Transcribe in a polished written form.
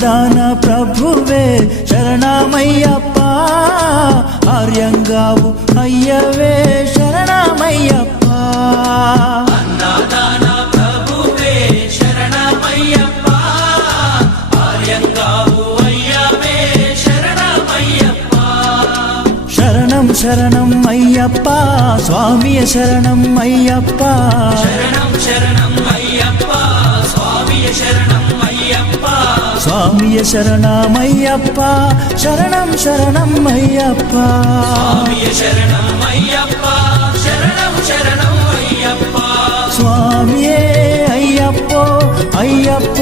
అన్నదాన ప్రభువే శరణమయ్యప్ప, ఆర్యంగావు అయ్యవే శరణమయ్యప్ప. అన్నదాన ప్రభువే శరణమయ్యప్ప, ఆర్యంగావు అయ్యవే శరణమయ్యప్ప. శరణం శరణం అయ్యప్ప, స్వామియ శరణం అయ్యప్ప. శరణం శరణం అయ్యప్ప, స్వామియ శరణం అయ్యప్ప. స్వామియ శరణమయ్యప్ప, శరణం శరణం అయ్యప్ప. స్వామియ శరణం అయ్యప్ప, శరణం శరణం అయ్యప్ప. స్వామియే అయ్యప్పో అయ్యప్ప